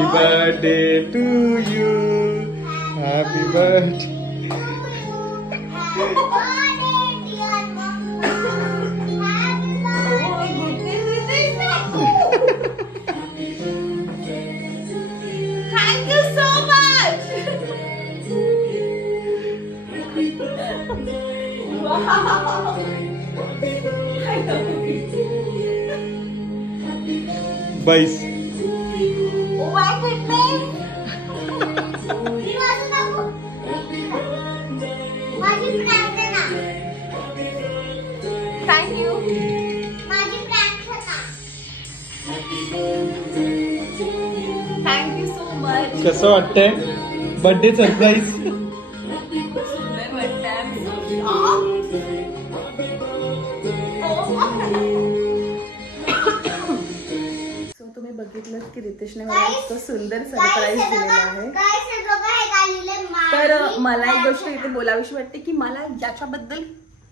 Happy birthday to you. Happy birthday. Thank you so much. Wow. Bye. Oh my goodness. Thank you. Thank you so much. कसं वाटतंय birthday surprise? सुंदर वाटतंय. So तुम्ही बघितलं की रितेशने मला इतकं सुंदर सरप्राईज दिलेलं आहे. तर मला एक गोष्ट इथे बोलावीशी वाटते की मला याच्याबद्दल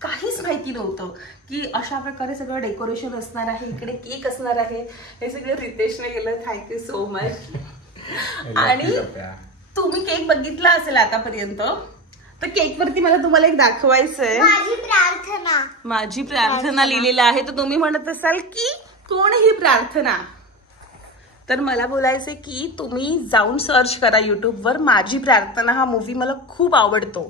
काहीच माहिती नव्हतं की अशा प्रकारे सगळं डेकोरेशन असणार आहे, इकडे केक असणार आहे. हे सगळं रितेशने केलं. Thank you so much. आणि तुम्ही केक बघितला असेल आतापर्यंत, तर केक वरती मला तुम्हाला एक दाखवायचंय. माझी प्रार्थना लिहिलेलं आहे. तर तुम्ही म्हणत असाल की कोण ही प्रार्थना, तर मला बोलायचंय की तुम्ही जाऊन सर्च करा युट्यूबवर. माझी प्रार्थना हा मूवी मला खूप आवडतो,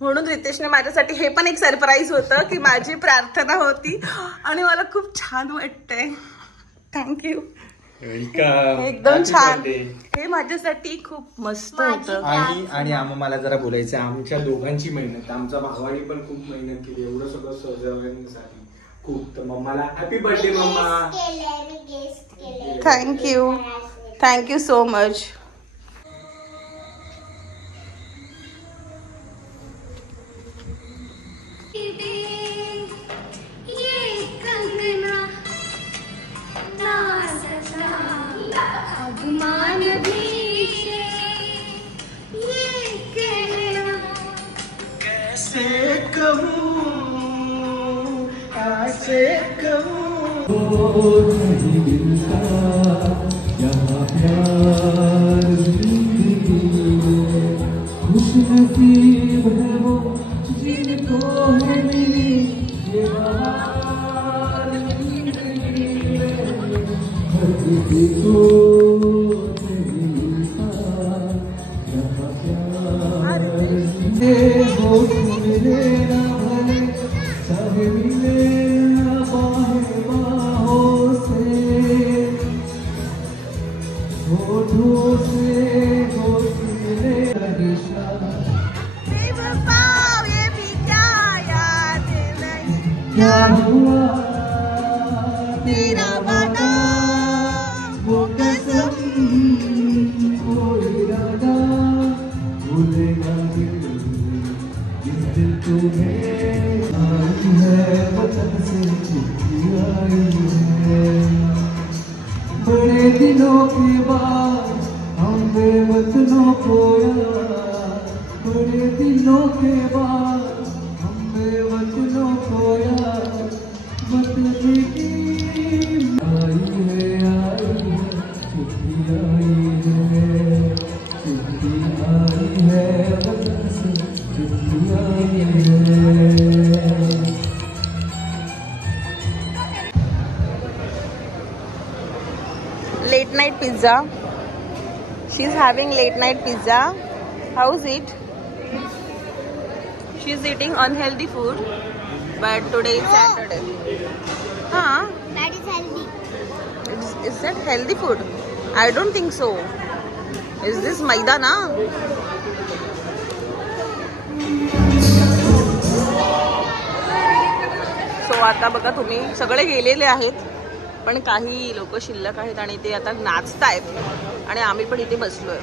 म्हणून रितेशने माझ्यासाठी हे पण एक सरप्राईज होतं की माझी प्रार्थना होती आणि मला खूप छान वाटतंय. थँक्यू. एकदम छान. हे माझ्यासाठी खूप मस्त होतं. आणि मला जरा बोलायचं, आमच्या दोघांची मेहनत, आमच्या भावाने पण खूप मेहनत केली एवढं सगळं सजवण्यासाठी. खूप. तर मम्माला happy birthday mumma. Thank you. Thank you so much. खुशनसीब है वो जिनको है मिली ये बहार जिंदगी में, हर किसी को नहीं मिलता यहाँ प्यार. ये हो मिले ना भले, सब मिले ना बाहों से, होठों से होठ मिले निशा. क्या हुआ तेरा वादा, वो कसम, वो इरादा, भूलेगा दिल जिस दिल तुम्हें आई है वतन से चिट्ठी आई है. बड़े दिनों के बाद हम बेवतनों को याद, बड़े दिनों के बाद हम बेवतनों को याद, वतन की आई है चिट्ठी आई है, चिट्ठी आई है वतन से चिट्ठी आई है. Late night pizza. She's having late night pizza. How's it? She's eating unhealthy food, but today is Saturday. Huh? That is healthy. Is that healthy food? I don't think so. Is this maida na? So आता बघा तुम्ही सगळे गेलेले आहेत, पण काही लोक शिल्लक आहेत आणि ते आता नाचतायत आणि आम्ही पण इथे बसलोय.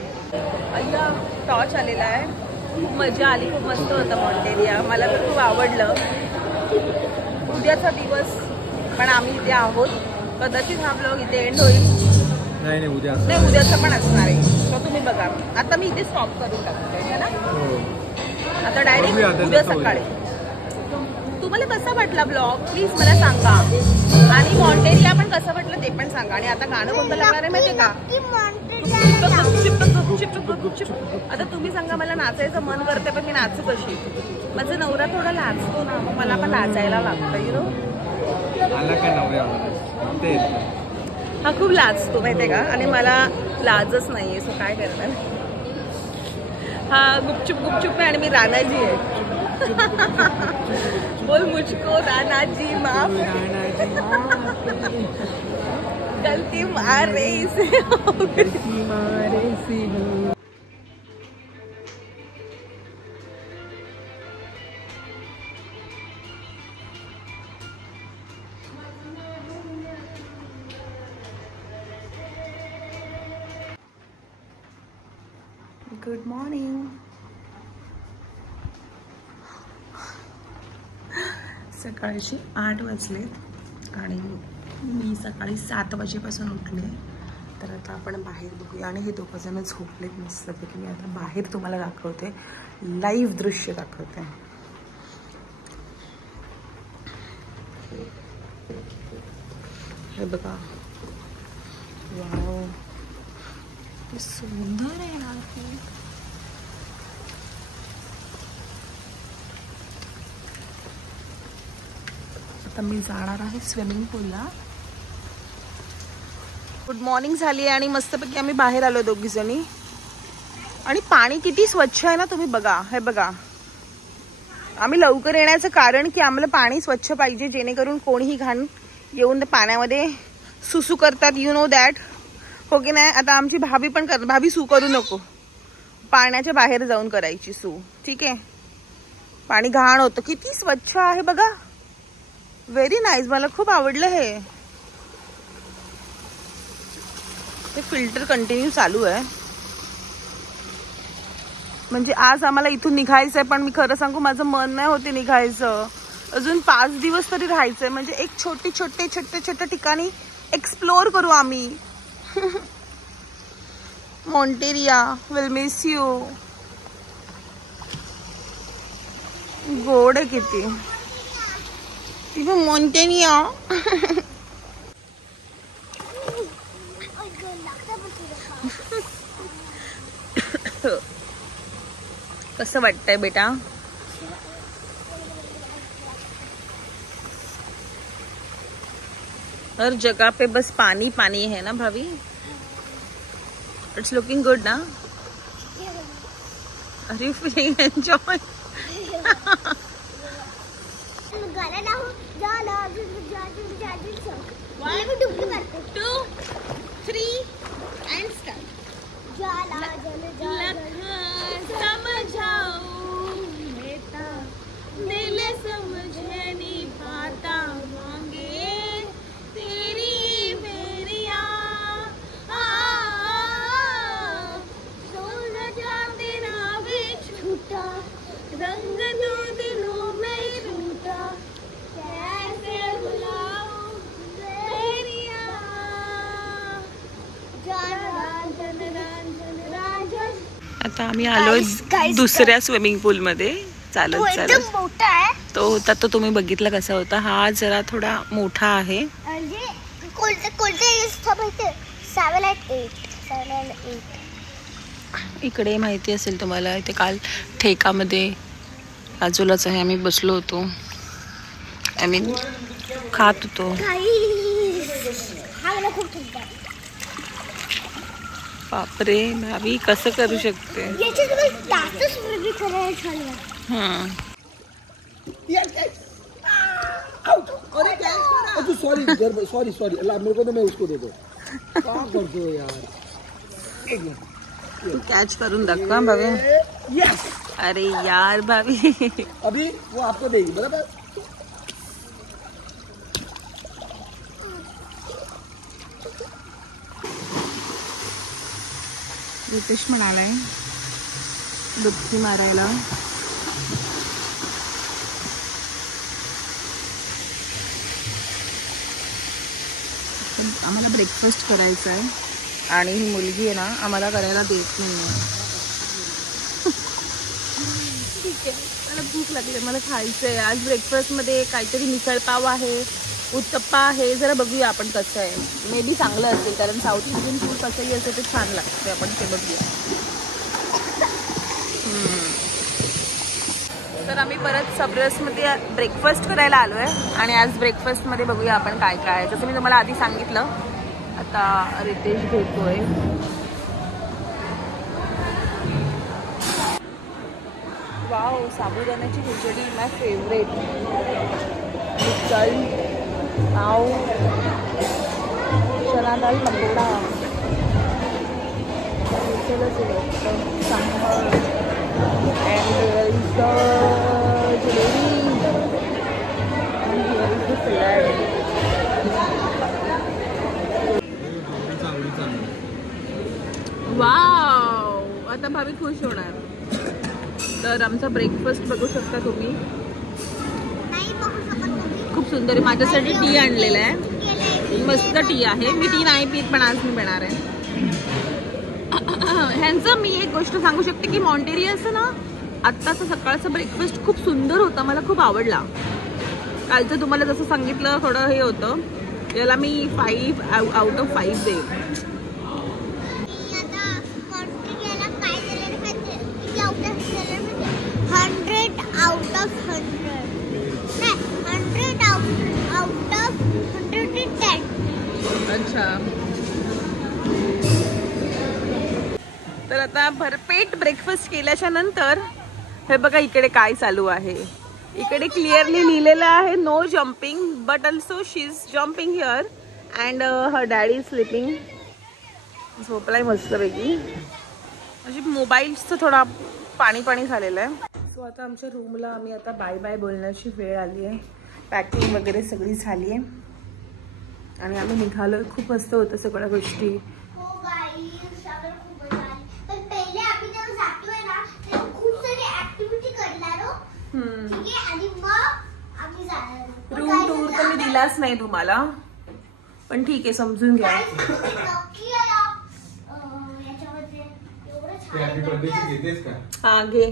अय्या टॉर्च आलेला आहे. खूप मजा आली, खूप मस्त होतं मॉन्टेरिया. मला तर खूप आवडलं. उद्याचा दिवस पण आम्ही इथे आहोत. कदाचित हा ब्लॉग इथे एंड होईल. नाही उद्याचा पण असणार आहे. तर तुम्ही बघा. आता मी इथे स्टॉप करून टाकते है ना. आता डायरेक्ट उद्या सकाळी. तुम्हाला कसा वाटला ब्लॉग प्लीज मला सांगा. आणि मॉन्टेरिया पण कसं वाटलं ते पण सांगा. आणि आता गाणं कोणतं लागणार आहे माहितीये का? आता तुम्ही सांगा, मला नाचायचं मन करते पण मी नाचू कशी? माझं नवरा थोडा लाजतो ना, मग मला पण नाचायला लागतं यु नो. हा खूप लाजतो माहितीये का, आणि मला लाजच नाहीये, सो काय करणार. हा गुपचुप गुपचुप आहे आणि मी रानाजी आहे. बोल मुझको रानाजी माफ, गलती मारे से गुड मॉर्निंग. सकाळचे 8 वाजले आणि मी सकाळी 7 वाजेपासून उठले. तर आता आपण बाहेर बघूया. आणि हे दोघं जण झोपलेत मस्तपैकी. मी आता बाहेर तुम्हाला दाखवते, लाईव्ह दृश्य दाखवते. हे बघा, वाव सुंदर आहे ना. आता मी जाणार आहे स्विमिंग पूलला. गुड मॉर्निंग झाली आहे आणि मस्तपैकी आम्ही बाहेर आलो दोघी जणी. आणि पाणी किती स्वच्छ आहे ना, तुम्ही बघा. हे बघा, आम्ही लवकर येण्याचं कारण की आम्हाला पाणी स्वच्छ पाहिजे, जेणेकरून कोणीही घाण येऊन पाण्यामध्ये सुसू करतात, यू नो दॅट, हो की नाही. आता आमची भाभी पण भाभी सू करू नको, पाण्याच्या बाहेर जाऊन करायची सू, ठीक आहे. पाणी घाण होतं. किती स्वच्छ आहे बघा, व्हेरी नाईस. मला खूप आवडलं हे फिल्टर कंटिन्यू चालू आहे. म्हणजे आज आम्हाला इथून निघायचंय, पण मी खरं सांगू माझं मन नाही होते निघायचं. अजून 5 दिवस तरी राहायचंय. म्हणजे एक छोटे ठिकाणी एक्सप्लोर करू आम्ही. मॉन्टेरिया विल मिस यू. गोड आहे किती मॉन्टेरिया. कसं वाटतंय बेटा? हर जगह पे बस पानी पानी है ना भाभी. इट्स लुकिंग गुड ना. Are you feeling enjoy? 1 2 3 and start. दिल समझ नहीं पाता मांगे तेरी मेरिया सोना जा तेरा भी छूटा रंग दो दिलों में छूटा कैसे बुलाऊं तेरिया आता आम्ही आलोय दुसऱ्या स्विमिंग पूल मध्ये. चालत मोठा आहे तो होता, तो तुम्ही बघितला कसा होता. हा जरा थोडा मोठा आहे. 7 and 8. इकडे माहिती असेल तुम्हाला, इथे काल ठेकामध्ये बाजूलाच आहे, आम्ही बसलो होतो, आम्ही खात होतो. बापरे भाभी कसं करू शकते. सॉरी मेरे को तो मैं उसको दे दो. क्या करते हो यार. कॅच करून दाखवा भाभी. यस. अरे यार भाभी अभी वो आपको देगी बराबर. रितेश म्हणालाय डुबकी मारायला. आम्हाला ब्रेकफास्ट करायचा आहे आणि ही मुलगी आहे ना आम्हाला करायला देत नाही. मला भूक लागली, मला खायचंय. आज ब्रेकफास्टमध्ये काहीतरी मिसळपाव आहे, उत्तप्पा आहे. जरा बघूया आपण कसं आहे. मे बी चांगलं असेल, कारण साऊथ इंडियन फूड कसंही असेल ते छान लागतं. आपण ते बघूया. तर आम्ही परत सबरसमध्ये ब्रेकफास्ट करायला आलो आहे आणि आज ब्रेकफास्टमध्ये बघूया आपण काय काय आहे. जसं मी तुम्हाला आधी सांगितलं, आता रितेश घेतोय वाव साबुदाण्याची खिचडी, माय favourite. Misal pav, chana dal pakoda, sambar and there is the jalebi and here is the salad. Wow, आता भाभी खुश होणार. तर आमचा ब्रेकफास्ट बघू शकता तुम्ही, खूप सुंदर आहे. माझ्यासाठी टी आणलेला आहे, मस्त टी आहे. मी टी नाही पीत, पण आज मी पिणार आहे. ह्यांचं मी एक गोष्ट सांगू शकते की मॉन्टेरियलचं ना आत्ताचा सकाळचा ब्रेकफास्ट खूप सुंदर होता, मला खूप आवडला. कालचं तुम्हाला जसं सांगितलं थोडं हे होतं, याला मी 5 out of 5 देईल. अच्छा, तर आता भरपेट ब्रेकफास्ट केल्याच्या नंतर हे बघा इकडे काय चालू आहे. इकडे क्लिअरली लिहिलेलं आहे no jumping, but also she is jumping here and her daddy is sleeping. झोपलाय मस्तपैकी. म्हणजे मोबाईलचं थोडा पाणी पाणी झालेलं आहे. सो आता आमच्या रूमला आम्ही आता बाय बाय बोलण्याची वेळ आली आहे. पॅकिंग वगैरे सगळी झाली आहे आणि आम्ही निघालो. खूप मस्त होतं सगळ्या गोष्टी. रूम टूर तर मी दिलाच नाही तुम्हाला, पण ठीक आहे, समजून घ्या. हा घे.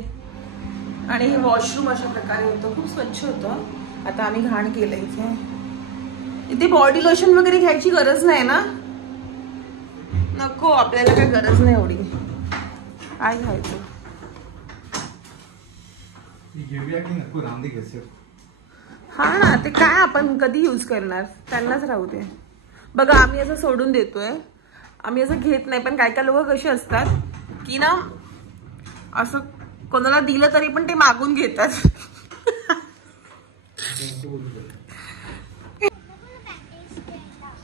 आणि हे वॉशरूम अशा प्रकारे होतं, खूप स्वच्छ होतं. आता आम्ही घाण केलं इथे. इथे बॉडी लोशन वगैरे घ्यायची गरज नाही ना, नको, आपल्याला काही गरज नाही एवढी. काय घ्यायचं हा ना, ते काय आपण कधी यूज करणार, त्यांनाच राहू दे. बघा आम्ही असं सोडून देतोय, आम्ही असं घेत नाही. पण काय काय लोक कशी असतात की ना, असं कोणाला दिलं तरी पण ते मागून घेतात.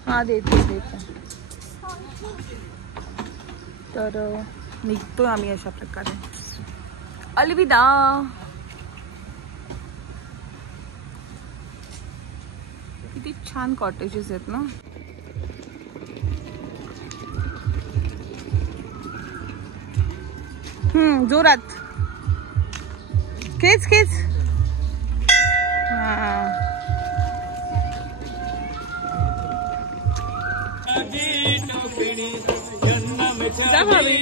हा देते. तर निघतोय आम्ही अशा प्रकारे. अलविदा. किती छान कॉटेजेस आहेत ना. जोरात खेच खेच. जा भाभी.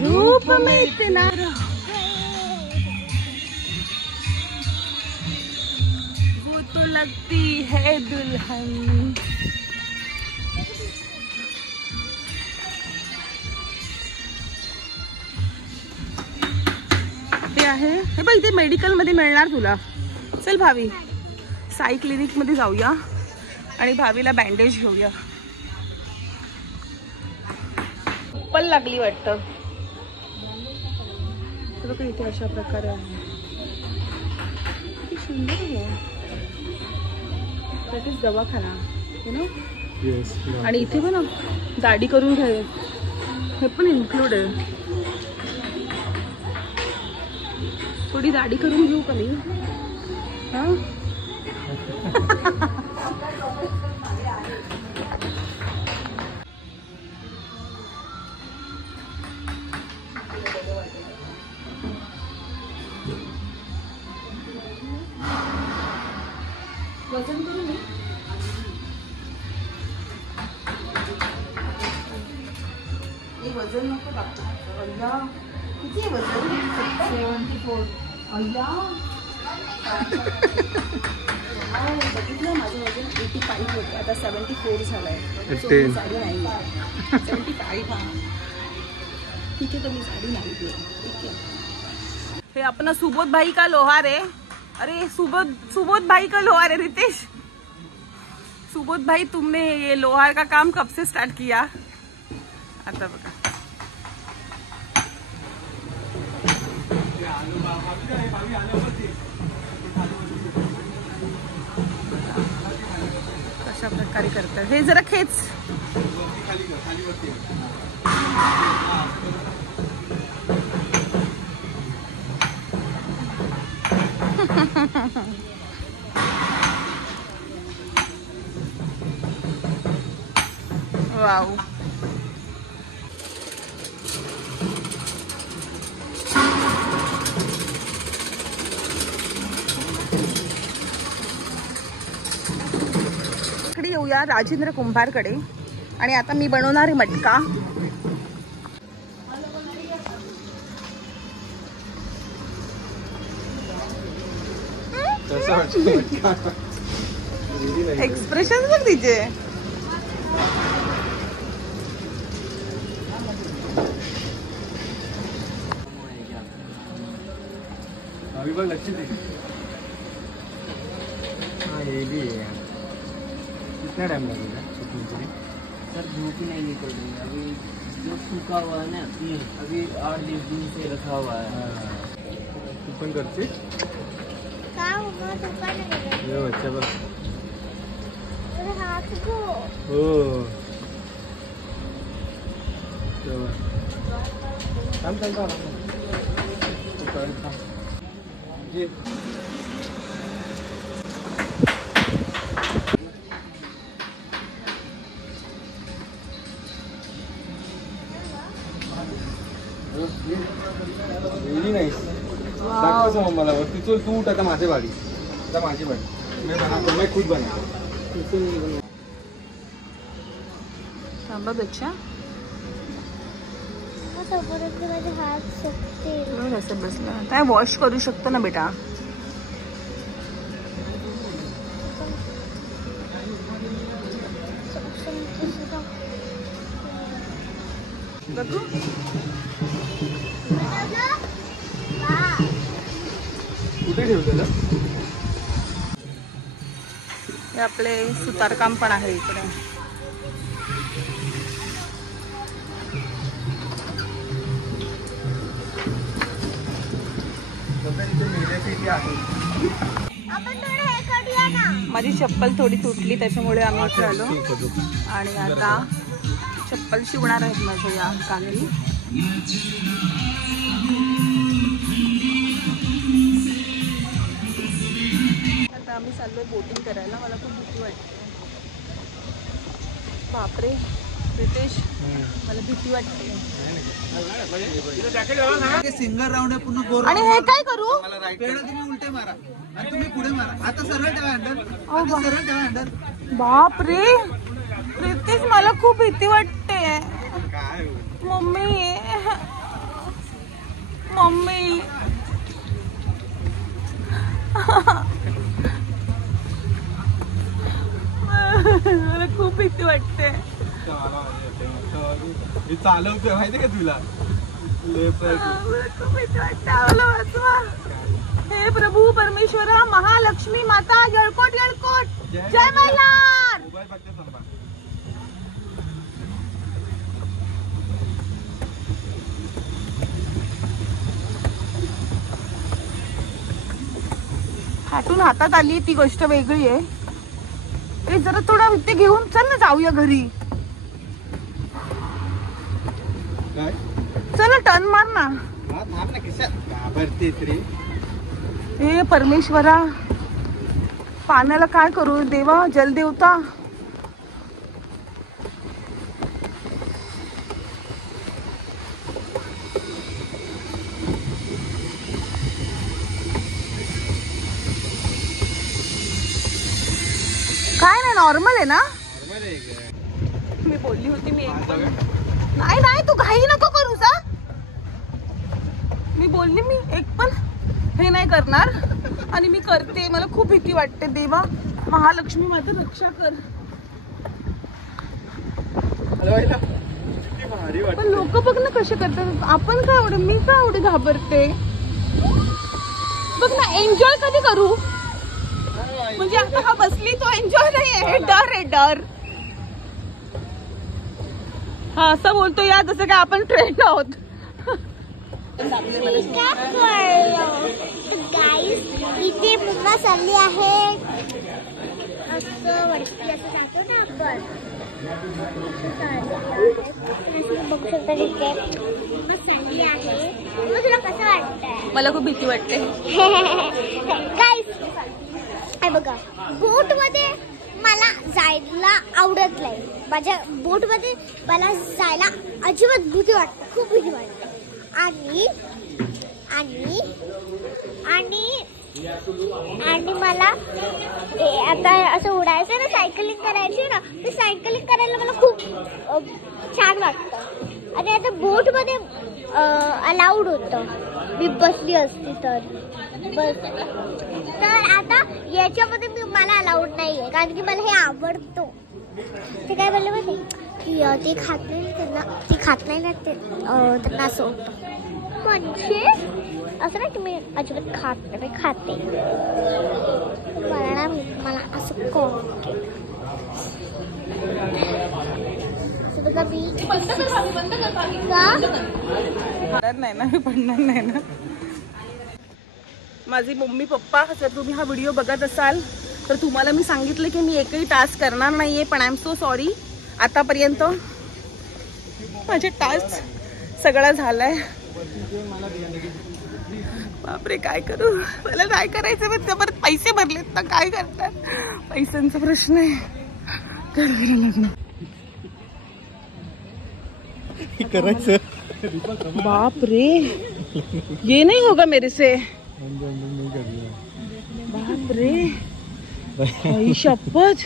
रूप में इतना वो तो लगती है दुल्हन. ते आहे हे बघ, इथे मेडिकल मध्ये मिळणार तुला. चल भावी, साई क्लिनिक मध्ये जाऊया आणि भावीला बँडेज घेऊया. पल लागली वाटतं. बघा इथे अशा प्रकारे आहे, किती सुंदर आहे. दॅट इज दवाखाना, यु नो. आणि इथे पण दाढी करून घ्याय, हे पण इन्क्लूड आहे. थोडी दाढी करून घेऊ का मी? हा वजन करू मी. हे वजन नको टाकू. अय्या किती आहे वजन? 74. अय्या बघितलं माझं वजन 85 होतं, आता 74 झालंय. साडी नाही 75. हा ठीक है, तो मी साड़ी नहीं दी. ठीक है. हे अपना सुबोध भाई का लोहार है. अरे सुबोध भाई का लोहार है रितेश. सुबोध भाई, तुमने ये लोहार का काम कब से स्टार्ट किया? आता बघा. कशा प्रकारे करतात हे जरा खेच. वाव. इकडे येऊया राजेंद्र कुंभारकडे. आणि आता मी बनवणार आहे मटका. एक्सप्रेशन बघ तिचे. अभी बघ लक्ष्य दे. हाँ ये भी है. कितना टाइम लगेगा सूखने के लिए? सर धूप ही नहीं निकल रही है अभी. जो सूखा हुआ है ना, अभी 8-10 दिन से रखा हुआ है. तू पण करते? का होगा दुकान में? ये बच्चा बघ. अरे हाथ को. हो. थांब. ये really nice. दाखवतो मम्माला वरती. चल तू उठ आता माझ्या बारी. आता माझी बारी. मैं खुद बनातो. थांबा बच्चा. माझे हात सुकते. असं बसलं काय वॉश करू शकतो ना बेटा. बघू कुठे ठेवलेलं? हे आपले सुतारकाम पण आहे इकडे. माझी चप्पल थोडी तुटली त्याच्यामुळे आम्ही इथे आलो. आणि आता चप्पल शिवणार आहेत माझ्या या काकी. आता आम्ही चाललोय बोटिंग करायला. मला खूप भीती वाटते. बापरे रितेश, मला भीती वाटते. सिंगल राऊंड आहे पूर्ण गोल. आणि हे काय करू? पेढा तुम्ही उलटे मारा आणि तुम्ही पुढे मारा. आता सरळ ठेवा हँडल. सरळ ठेवा हँडल. बापरे रितेश, मला खूप भीती वाटते. मम्मी मम्मी मला खूप भीती वाटते. चालवतोय माहिती का तुला? मला खूप भीती वाटते. मला वाचवा. हे प्रभू परमेश्वरा, महालक्ष्मी माता, येळकोट येळकोट, जय मल्हार. हातून हातात आली ती गोष्ट वेगळी आहे. ते जरा थोडा ते घेऊन चल ना, जाऊया घरी. काय? चल टर्न मार ना. थांब ना. कशा घाबरतेस रे? हे परमेश्वरा, पाण्याला काय करू देवा, जलदेवता. नाही नॉर्मल आहे ना. मी बोलली होती मी एक पण नाही नाही तू घाई नको करू सा. मी बोलली मी एक पण हे नाही करणार आणि मी करते. मला खूप भीती वाटते. देवा महालक्ष्मी माझं रक्षा कर. पण लोक बघ ना कसे करतात. आपण काय एवढं मी काय एवढे घाबरते बघ ना. एन्जॉय कधी करू म्हणजे आता हा बसली तो एन्जॉय नाही आहे. डर आहे डर. हा असं बोलतो या जसं काय आपण ट्रेंड आहोत. इथे मम्मा चालली आहे असं वरती असं जातो ना आपण. बघू शकता तिथे मम्मा चालली आहे. मग तुला कसं वाटतंय? मला खूप भीती वाटते. गाईस काय बघा बोट मध्ये मला जायला आवडत नाही. माझ्या बोट मध्ये मला जायला अजिबात भीती वाटते. खूप भीती वाटते. आणि आणि आणि आणि मला आता असं उडायचं ना सायकलिंग करायची ना. ते सायकलिंग करायला मला खूप छान वाटतं. आणि आता बोट मध्ये अलाउड होतं. मी बसली असती तर बस. तर आता याच्यामध्ये मला अलाउड नाहीये कारण की मला हे आवडतो. ते काय बोलले माहिती की ते खात नाही त्यांना. ती खात नाही ना ते त्यांना असं होतं. म्हणजे असं नाही की मी अजिबात खात नाही. मी खाते. मला ना मला असं कोण नाही ना मी पडणार नाही ना. माझे मम्मी पप्पा जर तुम्ही हा व्हिडिओ बघत असाल तर तुम्हाला मी सांगितलं की मी एकही टास्क करणार नाहीये. पण आय एम सो सॉरी. आतापर्यंत माझे टास्क सगळं झालंय. बापरे काय करू. मला काय करायचं पण परत पैसे भरलेत ना. काय करतात. पैशांचा प्रश्न आहे. करायचं बाप रे ये नहीं होगा मेरे से. बाप रे भाई शपथ.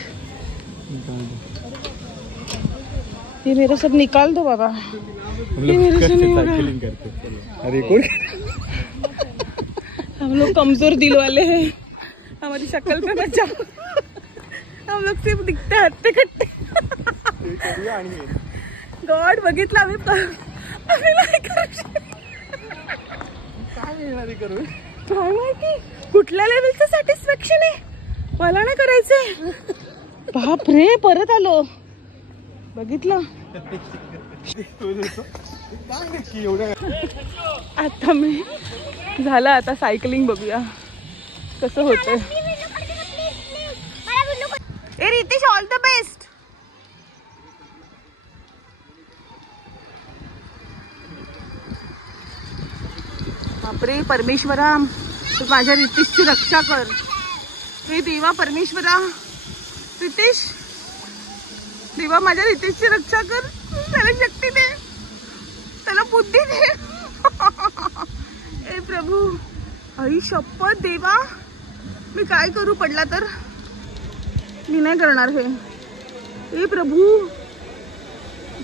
ये मेरा सब निकाल दो बाबा. ये मेरे से नहीं होगा. अरे कोण हम लोग कमजोर दिल वाले हैं. हमारी शक्ल पे मत जाओ. हम लोग सिर्फ दिखते हट्टे कट्टे. गॉड बघितलं आम्ही नाही करू शकत. काय माहिती कुठल्या लेवलचं सॅटिस्फॅक्शन आहे. मला नाही करायचंय. बाप रे परत आलो. बघितलं आता मी झालं. आता सायकलिंग बघूया कसं होतं. ए रितेश ऑल द बेस्ट. बापरे परमेश्वरा तू माझ्या रितेशची रक्षा कर. हे देवा परमेश्वरा. रितेश देवा माझ्या रितेशची रक्षा कर. त्याला शक्ती दे. त्याला बुद्धी दे. ए प्रभू आई शपथ देवा मी काय करू. पडला तर मी नाही करणार हे. ए प्रभू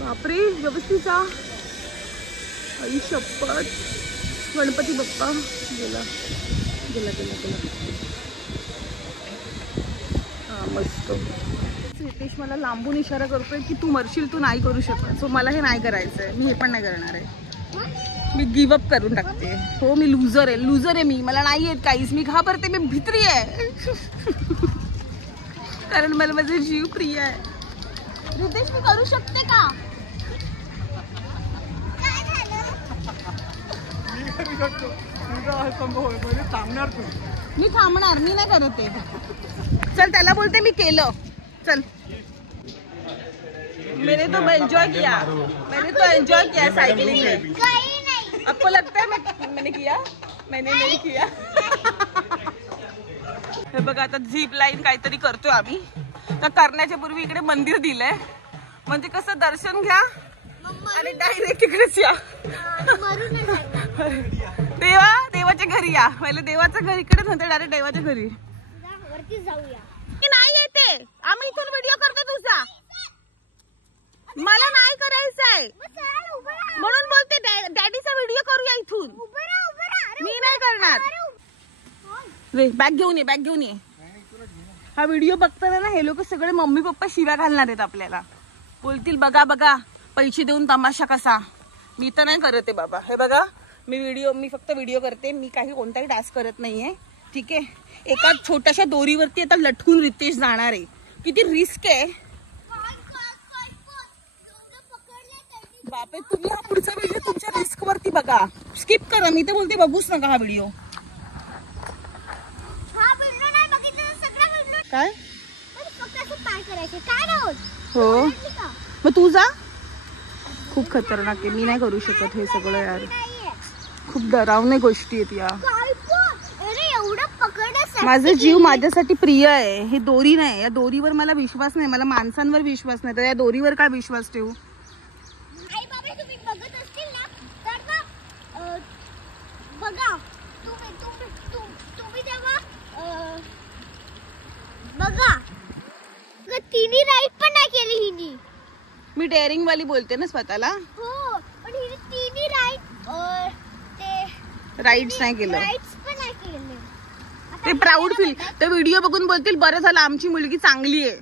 बापरे व्यवस्थित जा. आई शपथ. गणपती बाप्पा गेला गेला गेला गेला. हा मस्त. रितेश मला लांबून इशारा करतोय की तू मरशील. तू नाही करू शकत. सो मला हे नाही करायचंय. मी हे पण नाही करणार आहे. मी गिव अप करून टाकते. हो मी लुझर आहे. लुझर आहे मी. मला नाही येत काहीच. मी घाबरते. मी भित्री आहे. कारण मला माझा जीव प्रिय आहे. रितेश मी करू शकते का. मी थांबणार. मी नाही करत ते. चल त्याला बोलते मी केलं. चल मैंने तो एंजॉय किया. मैंने तो एंजॉय किया साइकिलिंग में. आपको लगता है मैंने किया. मैंने नहीं किया. हे बघा आता झीप लाईन काहीतरी करतोय आम्ही. तर करण्याच्या पूर्वी इकडे मंदिर दिलंय म्हणजे कसं दर्शन घ्या आणि डायरेक्ट इकडेच या. देवाच्या घरी या. पहिले देवाचं घर इकडे नंतर डायरेक्ट देवाच्या घरी. वरती जाऊया. नाही येते. आम्ही इथून व्हिडिओ करतो तुझा. मला नाही करायचंय म्हणून बोलते डॅडीचा व्हिडिओ करूया इथून. मी नाही करणार. बॅग घेऊन ये, बॅग घेऊन ये. हा व्हिडिओ बघताना ना हे लोक सगळे मम्मी पप्पा शिव्या घालणार आहेत आपल्याला. बोलतील बघा बघा पैसे देऊन तमाशा कसा. मी तर नाही करत आहे बाबा. हे बघा मी फक्त व्हिडिओ करते. मी काही कोणताही डान्स करत नाहीये. ठीक आहे. एका छोट्याशा दोरीवरती आता लटकून रितेश जाणार आहे. किती रिस्क आहे बापरे. तुम्ही हा पुढचा व्हिडिओ तुमच्या रिस्क वरती बघा. स्किप करा. मी तर बोलते बघूच नका हा व्हिडिओ. काय हो मग तू जा. खूप खतरनाक आहे. मी नाही करू शकत हे सगळं यार. खूप डरावने गोष्टी आहेत या. माझा जीव माझ्यासाठी प्रिय आहे. हे दोरी नाही. या दोरीवर मला विश्वास नाही. मला माणसांवर विश्वास नाही तर या दोरीवर काय विश्वास ठेवू. बघा तिन्ही राईड पण नाही केली हिनी. मी डेअरिंग वाली बोलते ना स्वतःला. हो पण हिने तिन्ही राईड्स नाही केलं. राईड्स पण नाही केले. ते प्राऊड फील. ते व्हिडिओ बघून बोलतील बरं झालं आमची मुलगी चांगली आहे.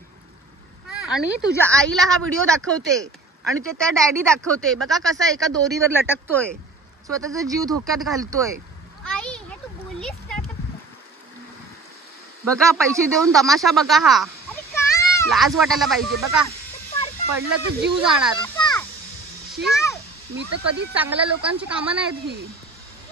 आणि तुझ्या आईला हा व्हिडिओ दाखवते आणि ते त्या डॅडी दाखवते बघा कसा एका दोरीवर लटकतोय, स्वतःचा जीव धोक्यात घालतोय. आई हे तू बोललीस ना बघा पैसे देऊन तमाशा बघा. हा अरे काय लाज वाटायला पाहिजे. बघा पडलं तर जीव जाणार. मी तर कधीच चांगल्या लोकांची कामं नाहीत ही.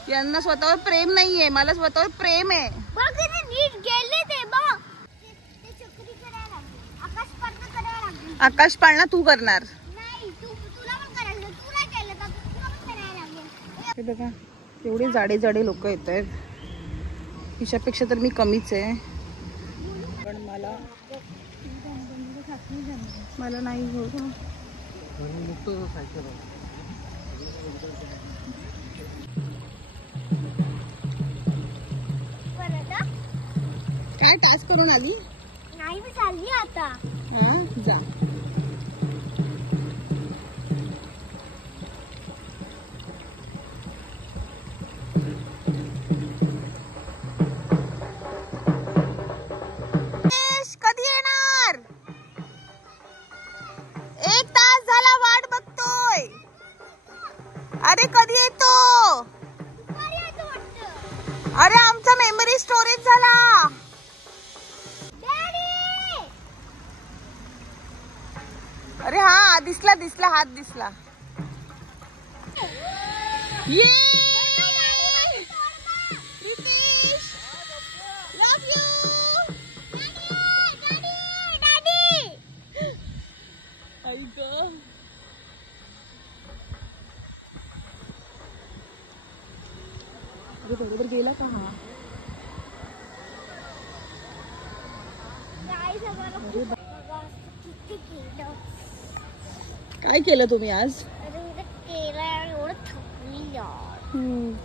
यांना स्वतःवर प्रेम नाहीये. मला स्वतःवर प्रेम आहे. बघ नीट गेले ते बघ. ते चक्री करायला लागले. आकाश स्पर्धा करायला लागली. आकाश पाळणा तू करणार. नाही तुला पण करायचं. तुला केलं तर तुला पण करायला लागेल. हे बघा एवढे जाडे जाडे लोक येत आहेत. हिच्यापेक्षा तर मी कमीच आहे. पण मला नाही होत. काय टास्क करून आली. नाही मी चालली आता. हा जा. कधी येणार. 1 तास झाला वाट बघतोय. अरे कधी येतो. अरे आमचा मेमरी स्टोरेज झाला. अरे हा दिसला दिसला हात दिसला. ये अरे बरोबर गेला का हा. काय केलं तुम्ही आज.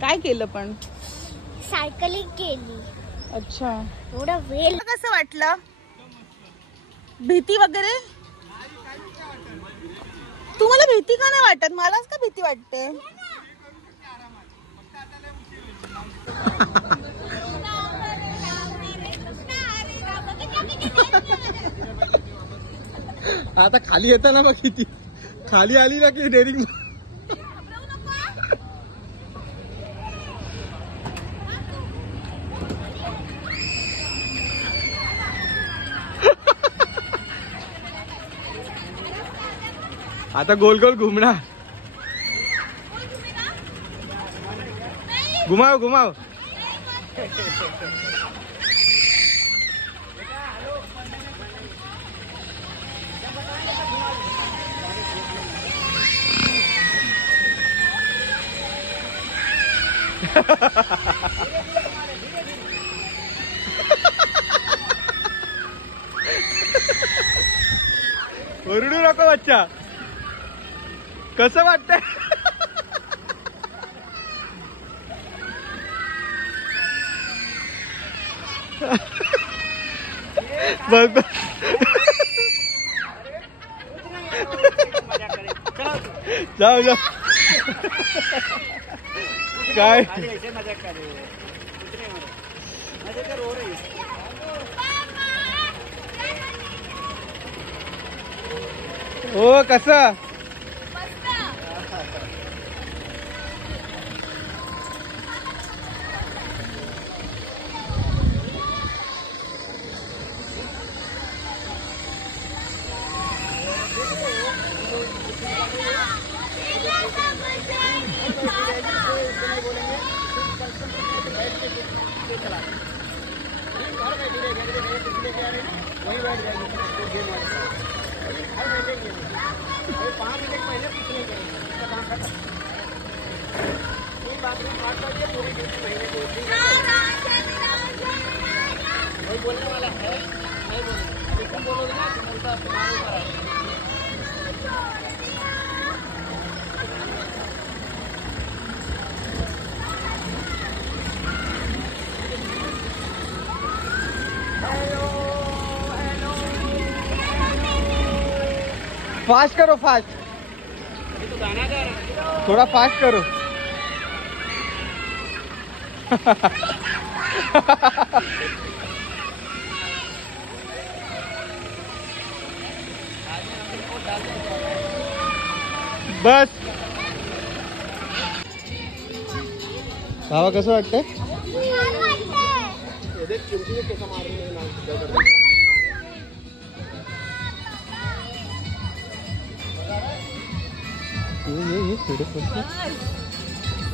काय केलं पण. सायकलिंग केली. अच्छा एवढा वेळ. कसं वाटलं. भीती वगैरे. तुम्हाला भीती का नाही वाटत. मलाच का भीती वाटते. आता खाली येतं ना बघ किती खाली आली ना की डेअरिंग. आता गोल गोल घुमना. घुमाव घुमाव. ओरडू नको बच्चा. कसं वाटतंय. बस जाऊ जाऊ काय हो कसं फास्ट करो फास्ट थोड़ा फास्ट करो बस भावा कसं वाटतंय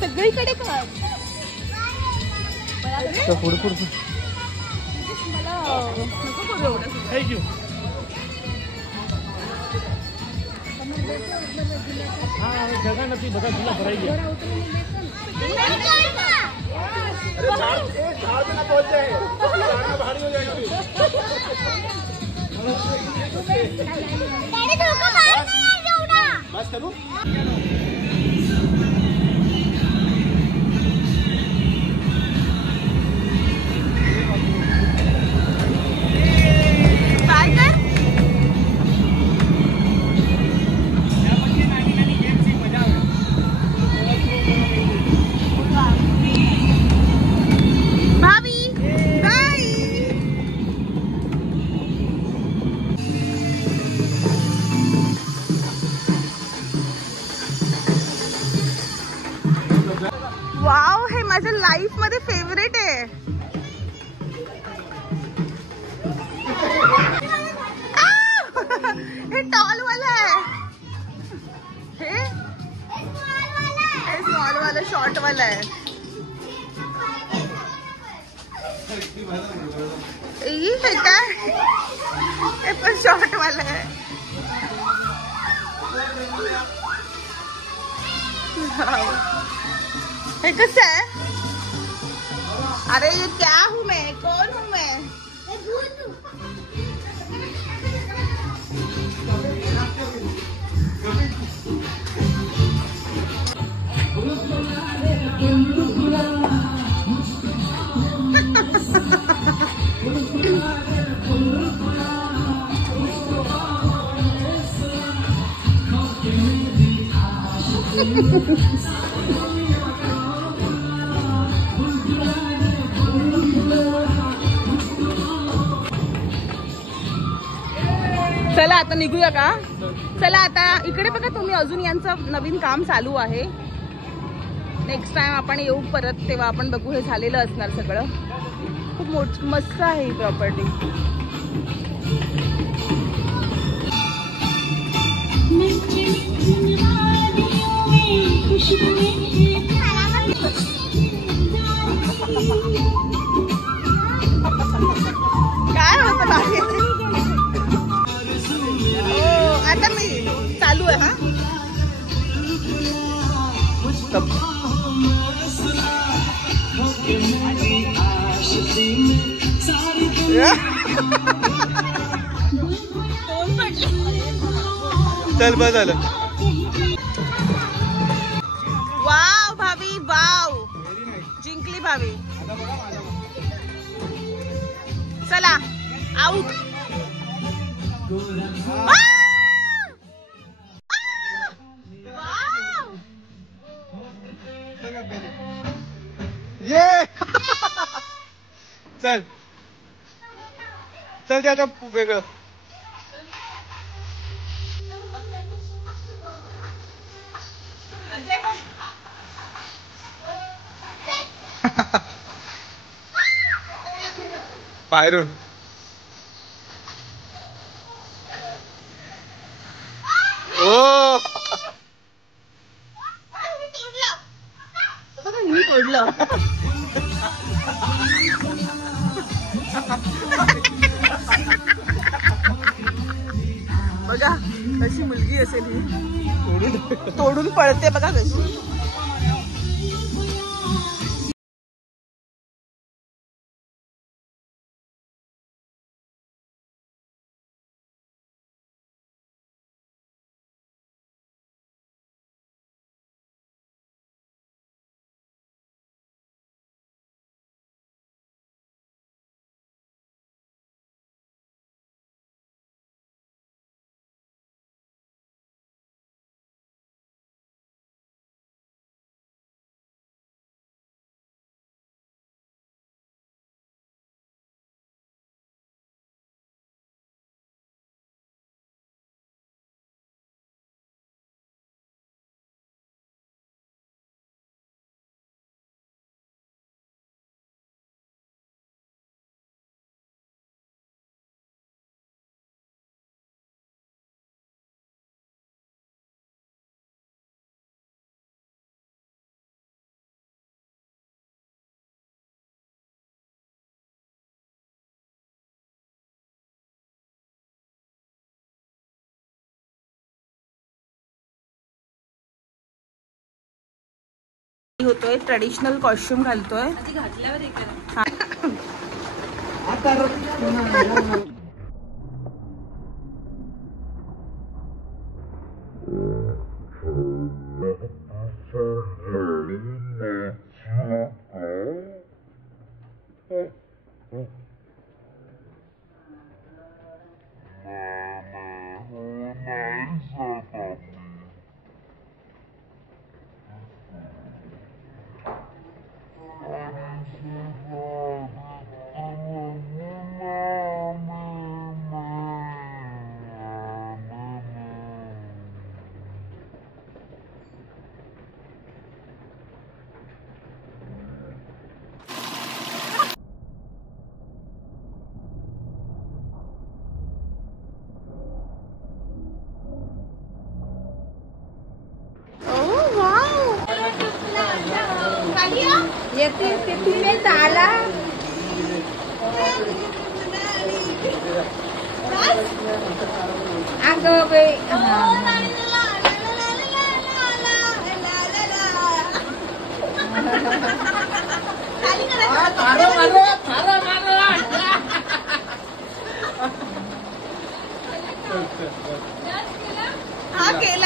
सगळीकडे का पुढे पुढे मला जगह नती बघा तुला भरायची बस करू वाव, हे माझ्या लाईफ मध्ये फेवरेट आहे. हे टॉल वाला आहे, हे स्मॉल वाला शॉर्ट वाला आहे. हे काय, हे पण शॉर्ट वाला है. ये कैसा है? अरे ये क्या हूँ मैं, कौन हूँ मैं? चला आता निघूया का? चला आता इकडे बघा तुम्ही, अजून यांचं नवीन काम चालू आहे. नेक्स्ट टाइम आपण येऊ परत, तेव्हा आपण बघू. हे झालेलं असणार सगळं. खूप मस्त आहे ही प्रॉपर्टी. काय होतं बाहेर? आता मी चालू आहे. हा चल बस झालं. वाव भाभी, वाव, जिंकली भाभी. चला आउट. वाव चल चल ते आता वेगळं. बाहेरून ओ मी पडलं. बघा कशी मुलगी असेल ही, तोडून पळते बघा कशी. होतोय ट्रेडिशनल कॉस्ट्युम घालतोय. हा केला.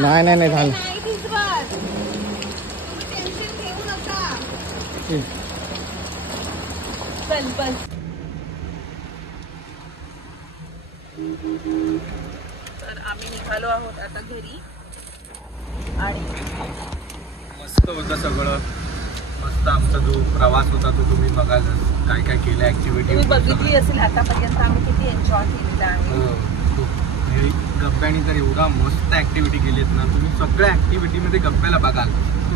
नाही नाही नाही झालं. चल बस. तर आम्ही निघालो आहोत आता घरी. आणि मस्त होतं सगळं. मस्त आमचा जो प्रवास होता तो तुम्ही बघाल काय काय केलं ऍक्टिव्हिटी तुम्ही बघितली असेल आतापर्यंत आम्ही किती एन्जॉय केलेला आहे. गप्प्याने तर एवढा मस्त ऍक्टिव्हिटी केलीत ना तुम्ही. सगळ्या ऍक्टिव्हिटीमध्ये गप्प्याला बघाल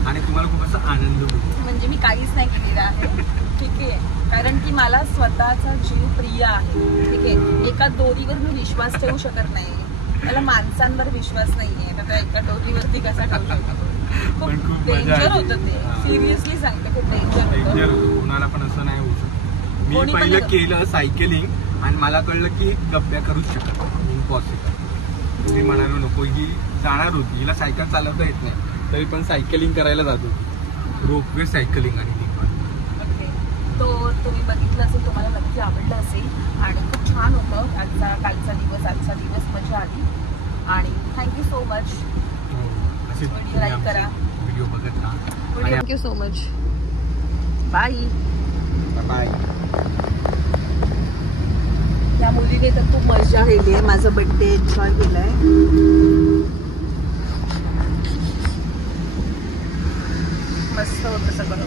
आणि तुम्हाला खूप असा आनंद होईल. म्हणजे मी काहीच नाही केलेलं आहे. ठीक आहे. कारण की मला स्वतःचा जीव प्रिय आहे. ठीक आहे. एका दोरीवर मी विश्वास ठेवू शकत नाही. मला माणसांवर विश्वास नाहीये. तर त्या एका दोरीवरती कसा ठेवू शकतो. खूप डेंजर होतं ते. सिरियसली सांगते खूप डेंजर होतं. कोणाला पण असं नाही होऊ शकत. मी पहिलं केलं सायकलिंग आणि मला कळलं की गप्प्या करूच शकत इम्पॉसिबल. मी म्हणालो नको. ही जाणार होती हिला सायकल चालवता येत नाही तरी पण सायकलिंग करायला जात होती. रोपवे सायकलिंग आणि ती पण. तो तुम्ही बघितलं असेल तुम्हाला नक्की आवडलं असेल आणि खूप छान होतं कालचा दिवस मजा आली आणि thank you so much. Video like करा, व्हिडिओ बघत राहा. Thank you so much. Bye bye. या मुलीने तर खूप मजा केली आहे, माझा बर्थडे एन्जॉय केलाय. मस्त होतं सगळं.